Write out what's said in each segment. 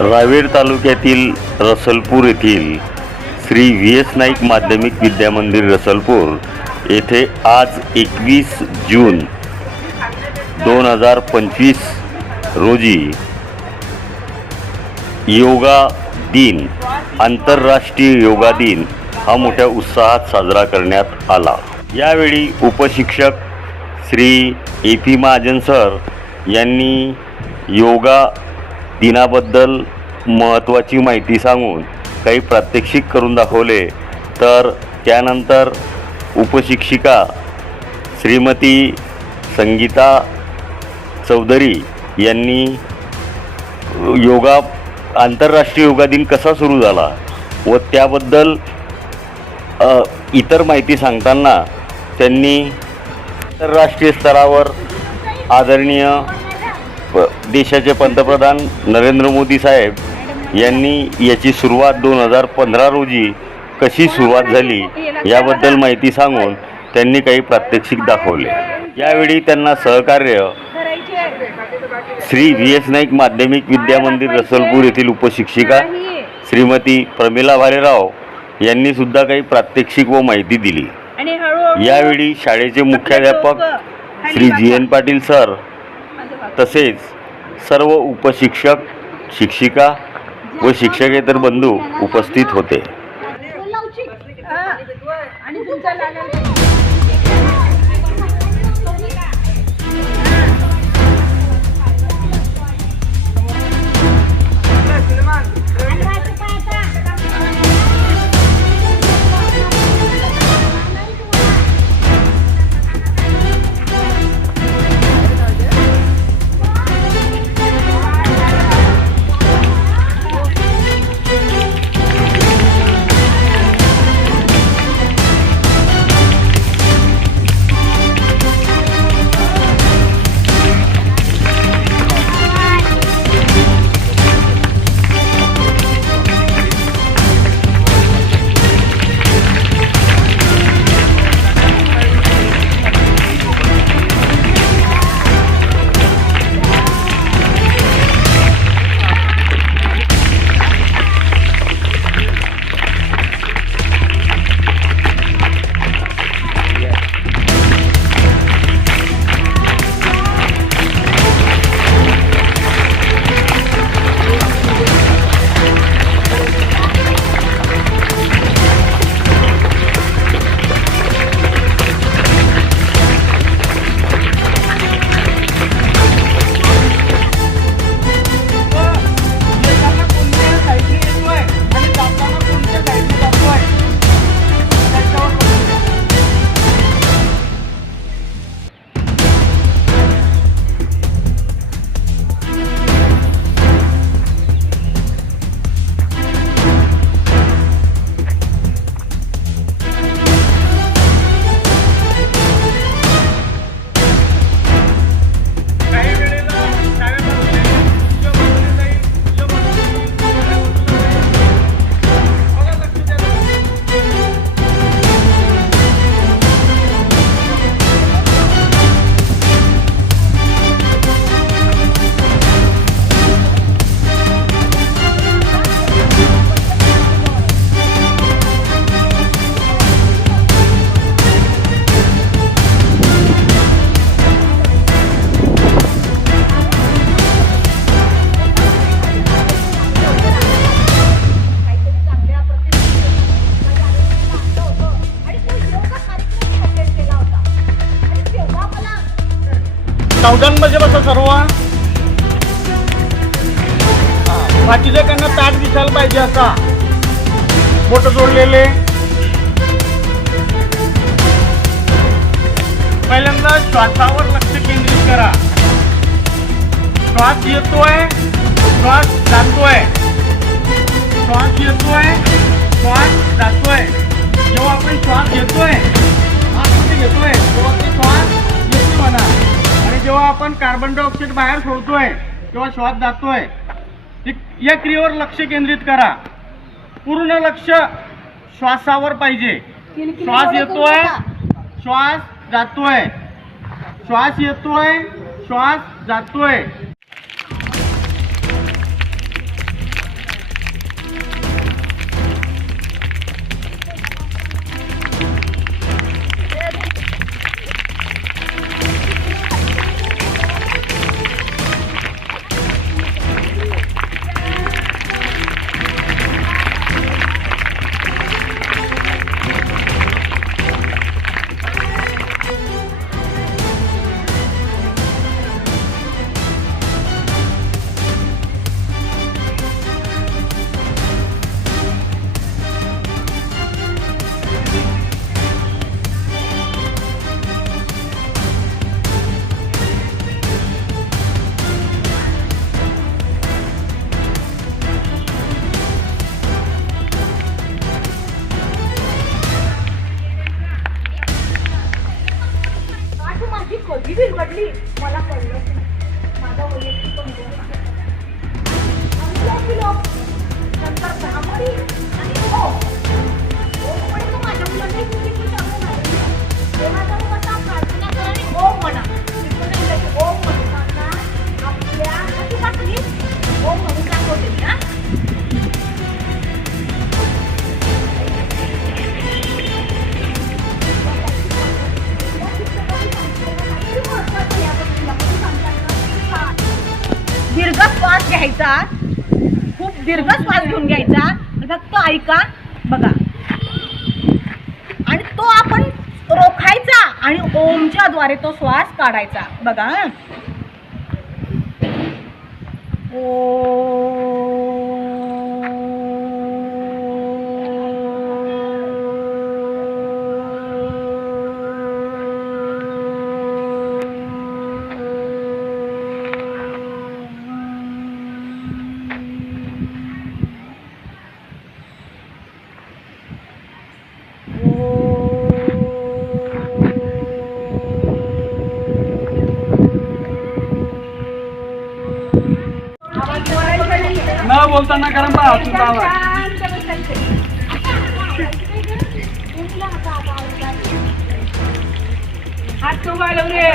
रावेर तालुक्यातील रसलपूर येथील श्री व्ही.एस. नाईक माध्यमिक विद्यामंदिर रसलपूर येथे आज 21 जून 2025 रोजी योगा दिन, आंतरराष्ट्रीय योगा दिन हा मोठ्या उत्साहात साजरा करण्यात आला। यावेळी उपशिक्षक श्री ए.पी. महाजन सर यांनी योगा दिनाबद्दल महत्त्वाची माहिती सांगून काही प्रात्यक्षिक करून दाखवले। तर त्यानंतर उपशिक्षिका श्रीमती संगीता चौधरी यांनी आंतरराष्ट्रीय योगा दिन कसा सुरू झाला व त्याबद्दल इतर माहिती सांगताना त्यांनी आंतरराष्ट्रीय स्तरावर आदरणीय देशाचे पंतप्रधान नरेंद्र मोदी साहेब यांनी याची सुरुवात 2015 रोजी कशी सुरुवात झाली याबद्दल माहिती सांगून त्यांनी काही प्रात्यक्षिक दाखवले। यावेळी त्यांना सहकार्य श्री व्ही.एस. नाईक माध्यमिक विद्यामंदिर रसलपूर येथील उपशिक्षिका श्रीमती प्रमिला भालेराव यांनी सुद्धा काही प्रात्यक्षिक व माहिती दिली। यावेळी शाळेचे मुख्याध्यापक श्री जी.एन. पाटील सर तसेच सर्व उपशिक्षक, शिक्षिका व शिक्षकेतर बंधू उपस्थित होते। चौघांमध्ये बसा सर्व, बाकीच्याकडनं ताट दिसायला पाहिजे असा, बोट जोडलेले। पूर्ण श्वासावर लक्ष केंद्रित करा. श्वास येतोय, श्वास जातोय, श्वास येतोय, श्वास जातोय. जेव्हा आपण श्वास घेतोय, आतमध्ये घेतोय, तेव्हा ते श्वास येतोय म्हणा. आणि जेव्हा आपण कार्बन डायऑक्साईड बाहेर सोडतोय तेव्हा श्वास जातोय. या क्रियेवर लक्ष केंद्रित करा. पूर्ण लक्ष श्वासावर पाहिजे. श्वास येतोय, श्वास जातोय, श्वास येतोय, श्वास जातोय. कधी बिघडली मला कळलं. माझा वैयक्तिक कमजोर नंतर ब्राह्मणी आणि माझ्या मुलांना देवाचा कसा प्रार्थना करा आणि ओम म्हणा. ओम म्हणताना आपल्या नशिबातली ओम म्हणून दाखवते ना. दीर्घ श्वास घ्यायचा, खूप दीर्घ श्वास घेऊन घ्यायचा. फक्त ऐका बघा. आणि तो आपण रोखायचा आणि ओमच्या द्वारे तो श्वास काढायचा. बघा. न बोलताना कारण बा हातून आवाज. हात ठेवायला रे.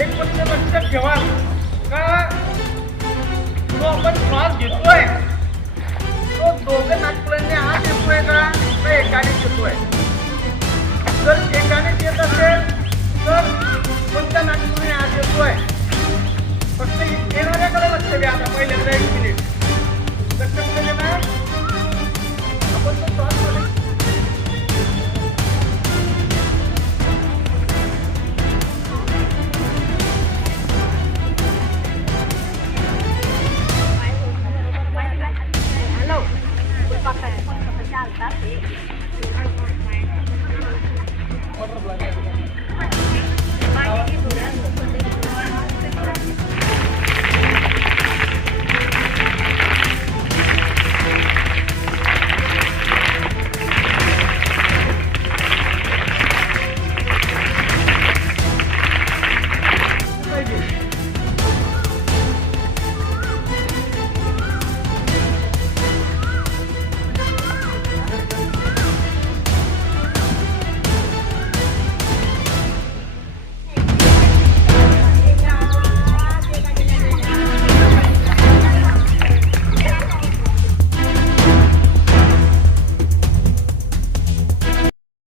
एक गोष्ट लक्षात ठेवा का जो आपण श्वास घेतोय तो दोघं नागपुरांनी आत येतोय का एकाने येतोय. जर एकाने येत असेल तर कोणत्या नागपुराने आत येतोय. फक्त येणाऱ्याकडे लक्ष द्या. आता पहिले